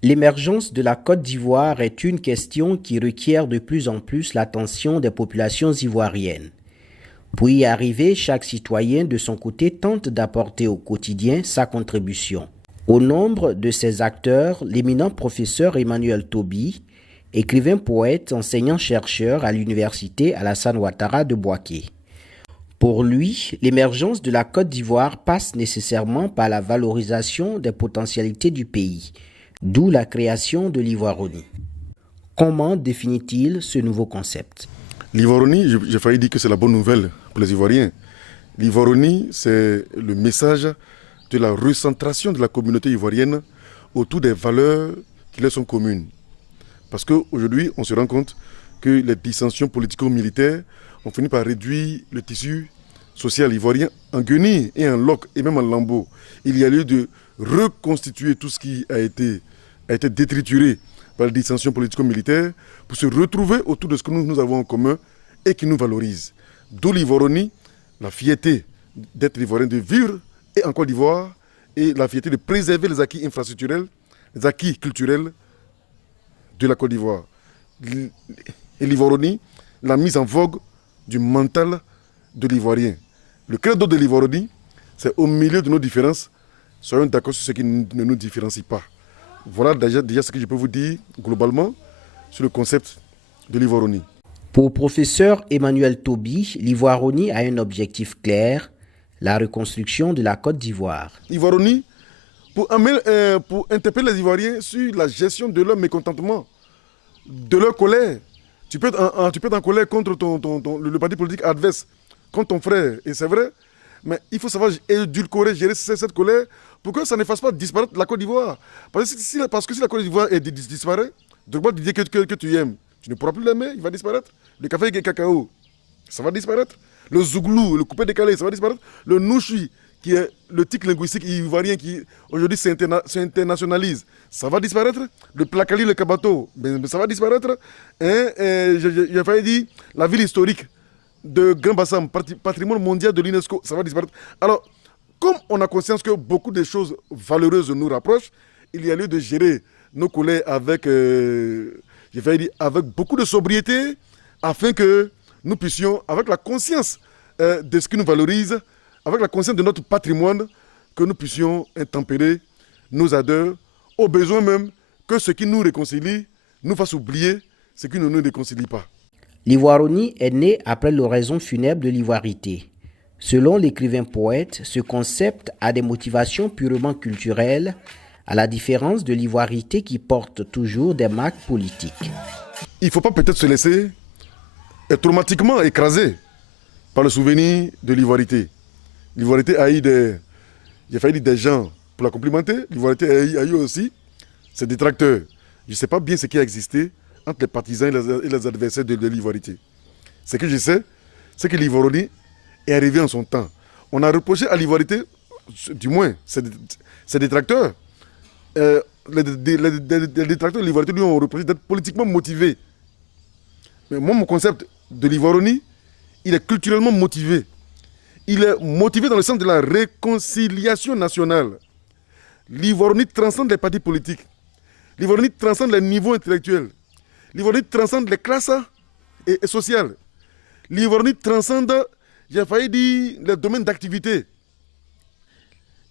L'émergence de la Côte d'Ivoire est une question qui requiert de plus en plus l'attention des populations ivoiriennes. Pour y arriver, chaque citoyen de son côté tente d'apporter au quotidien sa contribution. Au nombre de ces acteurs, l'éminent professeur Emmanuel Tobi, écrivain poète, enseignant-chercheur à l'université Alassane Ouattara de Bouaké. Pour lui, l'émergence de la Côte d'Ivoire passe nécessairement par la valorisation des potentialités du pays, d'où la création de l'Ivoironie. Comment définit-il ce nouveau concept? L'Ivoironie, j'ai failli dire que c'est la bonne nouvelle pour les Ivoiriens. L'Ivoironie, c'est le message de la recentration de la communauté ivoirienne autour des valeurs qui leur sont communes. Parce qu'aujourd'hui, on se rend compte que les dissensions politico-militaires ont fini par réduire le tissu social ivoirien en guenilles et en loques et même en lambeaux. Il y a lieu de reconstituer tout ce qui a été détrituré par les dissensions politico-militaires pour se retrouver autour de ce que nous avons en commun et qui nous valorise. D'où l'Ivoironie, la fierté d'être Ivoirien, de vivre et en Côte d'Ivoire et la fierté de préserver les acquis infrastructurels, les acquis culturels de la Côte d'Ivoire. Et l'Ivoironie, la mise en vogue du mental de l'Ivoirien. Le credo de l'Ivoironie, c'est au milieu de nos différences, soyons d'accord sur ce qui ne nous différencie pas. Voilà déjà ce que je peux vous dire globalement sur le concept de l'Ivoironie. Pour professeur Emmanuel Tobi, l'Ivoironie a un objectif clair, la reconstruction de la Côte d'Ivoire. L'Ivoironie, pour interpeller les Ivoiriens sur la gestion de leur mécontentement, de leur colère. Tu peux être en colère contre le parti politique adverse, contre ton frère, et c'est vrai, mais il faut savoir édulcorer, gérer cette colère pour que ça ne fasse pas disparaître la Côte d'Ivoire. Parce que si la Côte d'Ivoire disparaît, Drogba te dit que tu aimes, tu ne pourras plus l'aimer, il va disparaître. Le café et le cacao, ça va disparaître. Le zouglou, le coupé décalé, ça va disparaître. Le nouchi, qui est le tic linguistique ivoirien qui aujourd'hui s'internationalise, ça va disparaître. Le placali, le kabato, ça va disparaître. J'ai failli dire la ville historique de Grand Bassam, patrimoine mondial de l'UNESCO, ça va disparaître. Alors, comme on a conscience que beaucoup de choses valeureuses nous rapprochent, il y a lieu de gérer nos collègues avec, avec beaucoup de sobriété, afin que nous puissions, avec la conscience de ce qui nous valorise, avec la conscience de notre patrimoine, que nous puissions intempérer nos ardeurs, au besoin même que ce qui nous réconcilie nous fasse oublier ce qui ne nous réconcilie pas. L'Ivoironie est née après l'oraison funèbre de l'ivoirité. Selon l'écrivain poète, ce concept a des motivations purement culturelles, à la différence de l'ivoirité qui porte toujours des marques politiques. Il ne faut pas peut-être se laisser traumatiquement écraser par le souvenir de l'ivoirité. L'ivoirité a eu des gens pour la complimenter. L'ivoirité a eu aussi ses détracteurs. Je ne sais pas bien ce qui a existé entre les partisans et les adversaires de l'ivoirité. Ce que je sais, c'est que l'Ivoironie est arrivée en son temps. On a reproché à l'ivoirité, du moins ses détracteurs, les détracteurs de l'ivoirité lui ont reproché d'être politiquement motivés. Mais moi, mon concept de l'Ivoironie, il est culturellement motivé. Il est motivé dans le sens de la réconciliation nationale. L'Ivoironie transcende les partis politiques. L'Ivoironie transcende les niveaux intellectuels. L'Ivoironie transcende les classes et sociales. L'Ivoironie transcende, j'ai failli dire, les domaines d'activité.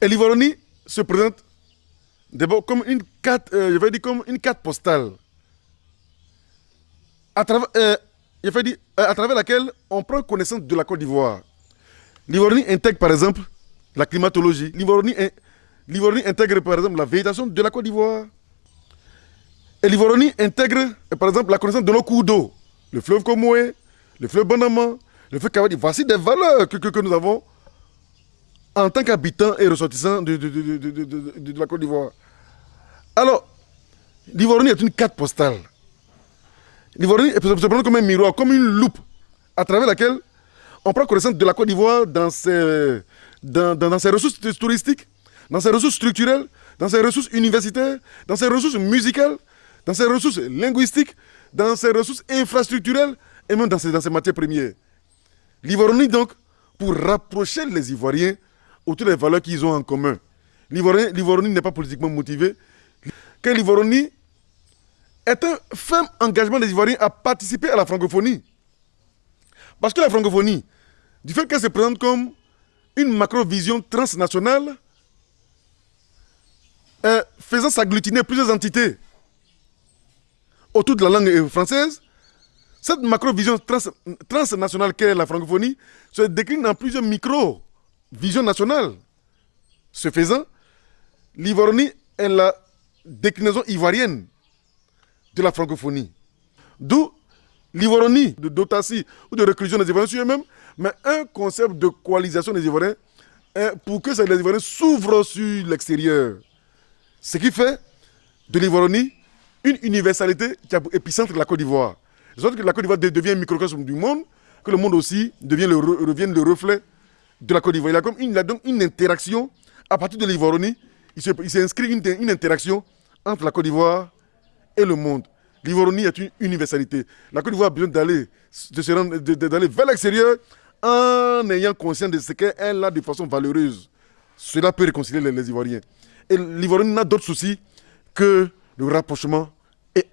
Et l'Ivoironie se présente d'abord comme une carte, comme une carte postale. À travers laquelle on prend connaissance de la Côte d'Ivoire. L'Ivoironie intègre par exemple la climatologie. L'Ivoironie intègre par exemple la végétation de la Côte d'Ivoire. Et l'Ivoironie intègre par exemple la connaissance de nos cours d'eau. Le fleuve Comoé, le fleuve Banama, le fleuve Kawadi. Voici des valeurs que nous avons en tant qu'habitants et ressortissants de la Côte d'Ivoire. Alors, l'Ivoironie est une carte postale. L'Ivoironie se présente comme un miroir, comme une loupe, à travers laquelle on prend connaissance de la Côte d'Ivoire dans ses ressources touristiques, dans ses ressources structurelles, dans ses ressources universitaires, dans ses ressources musicales, dans ses ressources linguistiques, dans ses ressources infrastructurelles et même dans ses matières premières. L'Ivoironie, donc, pour rapprocher les Ivoiriens autour des valeurs qu'ils ont en commun. L'Ivoironie n'est pas politiquement motivé. que l'Ivoironie est un ferme engagement des Ivoiriens à participer à la francophonie. Parce que la francophonie, du fait qu'elle se présente comme une macro-vision transnationale, faisant s'agglutiner plusieurs entités autour de la langue française, cette macro-vision transnationale qu'est la francophonie se décline en plusieurs micro-visions nationales. Ce faisant, l'Ivoironie est la déclinaison ivoirienne de la francophonie. D'où l'Ivoironie de d'autacie ou de réclusion des Ivoiriens sur eux-mêmes, mais un concept de coalisation des Ivoiriens pour que les Ivoiriens s'ouvrent sur l'extérieur. Ce qui fait de l'Ivoironie une universalité qui a pour épicentre la Côte d'Ivoire. De sorte que la Côte d'Ivoire devient un microcosme du monde, que le monde aussi devienne le reflet de la Côte d'Ivoire. Il a donc une interaction à partir de l'Ivoironie. Il s'inscrit une interaction entre la Côte d'Ivoire et le monde. L'Ivoironie est une universalité. La Côte d'Ivoire a besoin d'aller vers l'extérieur en ayant conscience de ce qu'elle a de façon valeureuse. Cela peut réconcilier les Ivoiriens. Et l'Ivoironie n'a d'autre souci que le rapprochement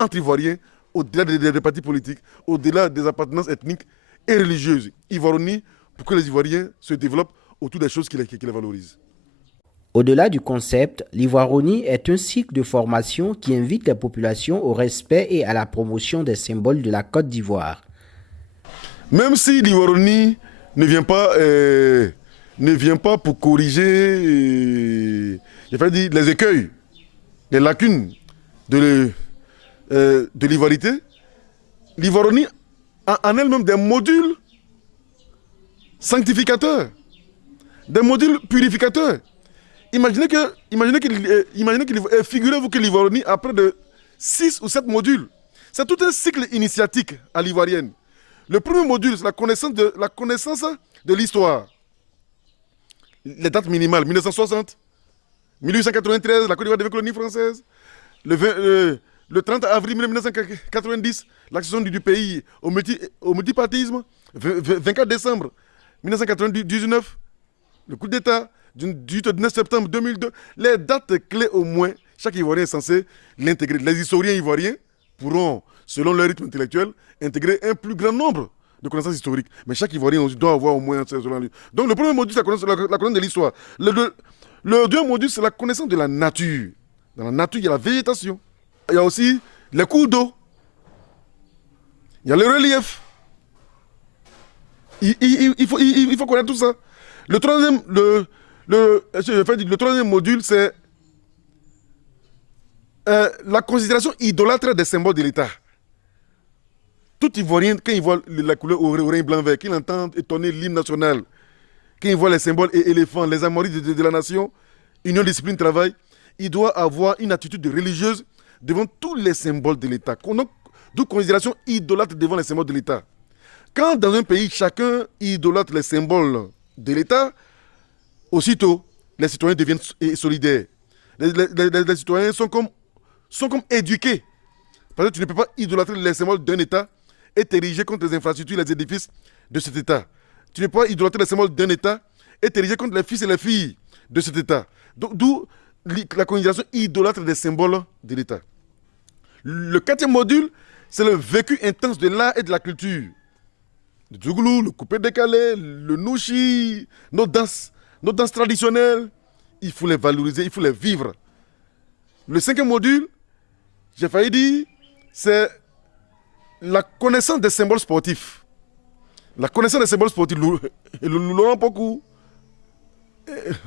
entre Ivoiriens, au-delà des partis politiques, au-delà des appartenances ethniques et religieuses. Ivoironie, pour que les Ivoiriens se développent autour des choses qui les valorisent. Au-delà du concept, l'Ivoironie est un cycle de formation qui invite les populations au respect et à la promotion des symboles de la Côte d'Ivoire. Même si l'Ivoironie ne vient pas pour corriger les écueils, les lacunes de l'ivoirité, l'Ivoironie a en elle-même des modules sanctificateurs, des modules purificateurs. Figurez-vous que l'Ivoironie a près de 6 ou 7 modules. C'est tout un cycle initiatique à l'ivoirienne. Le premier module, c'est la connaissance de l'histoire. Les dates minimales, 1960, 1893, la Côte d'Ivoire devient colonie française. Le 30 avril 1990, l'accession du pays au multipartisme. 24 décembre 1999, le coup d'État. Du 9 septembre 2002, les dates clés au moins, chaque Ivoirien est censé l'intégrer. Les historiens ivoiriens pourront, selon leur rythme intellectuel, intégrer un plus grand nombre de connaissances historiques. Mais chaque Ivoirien doit avoir au moins selon lui. Donc le premier module, c'est la connaissance de l'histoire. Le deuxième module, c'est la connaissance de la nature. Dans la nature, il y a la végétation. Il y a aussi les cours d'eau. Il y a le relief. Il faut connaître tout ça. Le troisième module, c'est la considération idolâtre des symboles de l'État. Tout Ivoirien, quand il voit la couleur orange, blanc, vert, qu'il entend étonner l'hymne national, quand il voit les symboles éléphants, les armoiries de la nation, union, discipline, travail, il doit avoir une attitude religieuse devant tous les symboles de l'État. D'où considération idolâtre devant les symboles de l'État. Quand dans un pays, chacun idolâtre les symboles de l'État, aussitôt, les citoyens deviennent solidaires. Les citoyens sont comme éduqués. Parce que tu ne peux pas idolâtrer les symboles d'un État et t'ériger contre les infrastructures et les édifices de cet État. Tu ne peux pas idolâtrer les symboles d'un État et t'ériger contre les fils et les filles de cet État. D'où la considération idolâtre des symboles de l'État. Le quatrième module, c'est le vécu intense de l'art et de la culture. Le djouglou, le coupé-décalé, le nouchi, nos danses traditionnelles, il faut les valoriser, il faut les vivre. Le cinquième module, j'ai failli dire, c'est la connaissance des symboles sportifs. La connaissance des symboles sportifs, Laurent Pokou,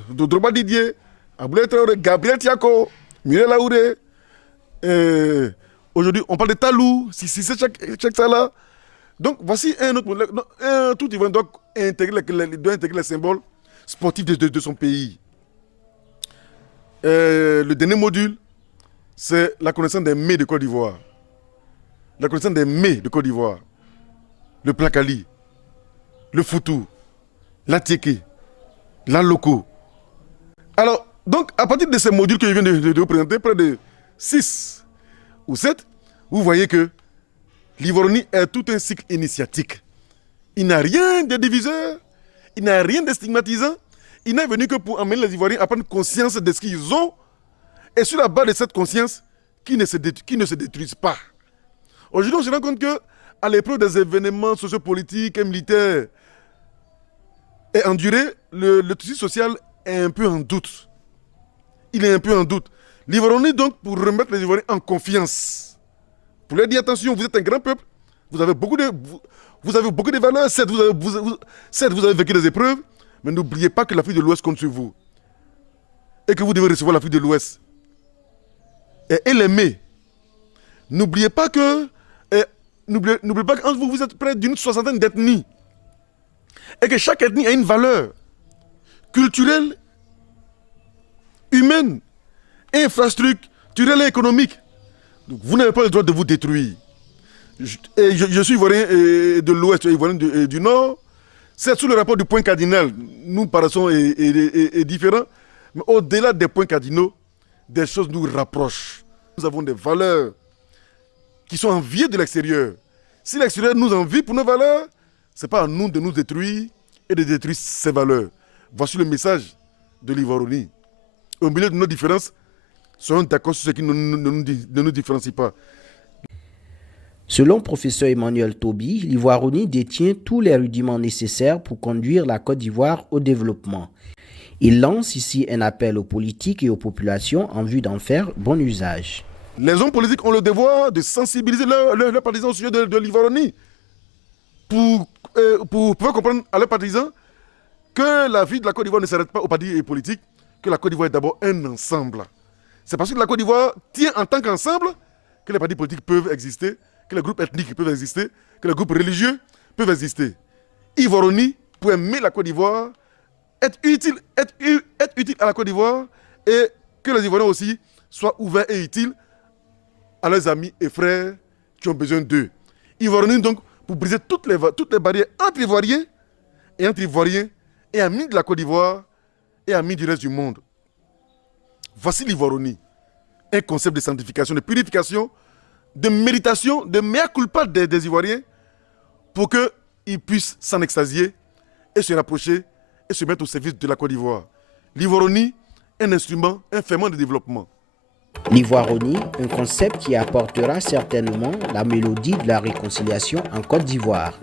Drogba Didier, Aboulaye Traoré, Gabriel Tiako, Muriel Aouré. Aujourd'hui, on parle de Talou, si c'est chaque ça là. Donc, voici un autre modèle. Tout Ivoirien doit intégrer les symboles sportifs de son pays. Le dernier module, c'est la connaissance des mets de Côte d'Ivoire. La connaissance des mets de Côte d'Ivoire. Le placali, le foutou, la tiéké, la loco. Alors, donc, à partir de ces modules que je viens de vous présenter, près de 6 ou 7, vous voyez que l'Ivoironie est tout un cycle initiatique. Il n'a rien de diviseur, il n'a rien de stigmatisant. Il n'est venu que pour amener les Ivoiriens à prendre conscience de ce qu'ils ont et sur la base de cette conscience, qui ne se détruisent pas. Aujourd'hui, on se rend compte qu'à l'épreuve des événements sociopolitiques et militaires et endurés, le tissu social est un peu en doute. Il est un peu en doute. L'Ivoironie, donc, pour remettre les Ivoiriens en confiance, pour leur dire attention, vous êtes un grand peuple, vous avez beaucoup de valeurs, certes vous avez vécu des épreuves, mais n'oubliez pas que l'Afrique de l'Ouest compte sur vous. Et que vous devez recevoir l'Afrique de l'Ouest. Et l'aimer. N'oubliez pas qu'entre vous, vous êtes près d'une soixantaine d'ethnies. Et que chaque ethnie a une valeur culturelle, humaine, infrastructurelle et économique. Donc vous n'avez pas le droit de vous détruire. Je suis ivoirien de l'Ouest, ivoirien du Nord. C'est sous le rapport du point cardinal. Nous paraissons différents. Mais au-delà des points cardinaux, des choses nous rapprochent. Nous avons des valeurs qui sont enviées de l'extérieur. Si l'extérieur nous envie pour nos valeurs, ce n'est pas à nous de nous détruire et de détruire ces valeurs. Voici le message de l'Ivoironie. Au milieu de nos différences, soyons d'accord sur ce qui ne nous différencie pas. Selon professeur Emmanuel Tobi, l'Ivoironie détient tous les rudiments nécessaires pour conduire la Côte d'Ivoire au développement. Il lance ici un appel aux politiques et aux populations en vue d'en faire bon usage. Les hommes politiques ont le devoir de sensibiliser leurs partisans au sujet de l'Ivoironie pour pouvoir comprendre à leurs partisans que la vie de la Côte d'Ivoire ne s'arrête pas aux partis politiques, que la Côte d'Ivoire est d'abord un ensemble. C'est parce que la Côte d'Ivoire tient en tant qu'ensemble que les partis politiques peuvent exister, que les groupes ethniques peuvent exister, que les groupes religieux peuvent exister. Ivoironie, pour aimer la Côte d'Ivoire, être utile à la Côte d'Ivoire et que les Ivoiriens aussi soient ouverts et utiles à leurs amis et frères qui ont besoin d'eux. Ivoironie donc pour briser toutes les barrières entre Ivoiriens et amis de la Côte d'Ivoire et amis du reste du monde. Voici l'Ivoironie, un concept de sanctification, de purification, de méditation, de mea culpa des Ivoiriens pour qu'ils puissent s'en extasier et se rapprocher et se mettre au service de la Côte d'Ivoire. L'Ivoironie, un instrument, un ferment de développement. L'Ivoironie, un concept qui apportera certainement la mélodie de la réconciliation en Côte d'Ivoire.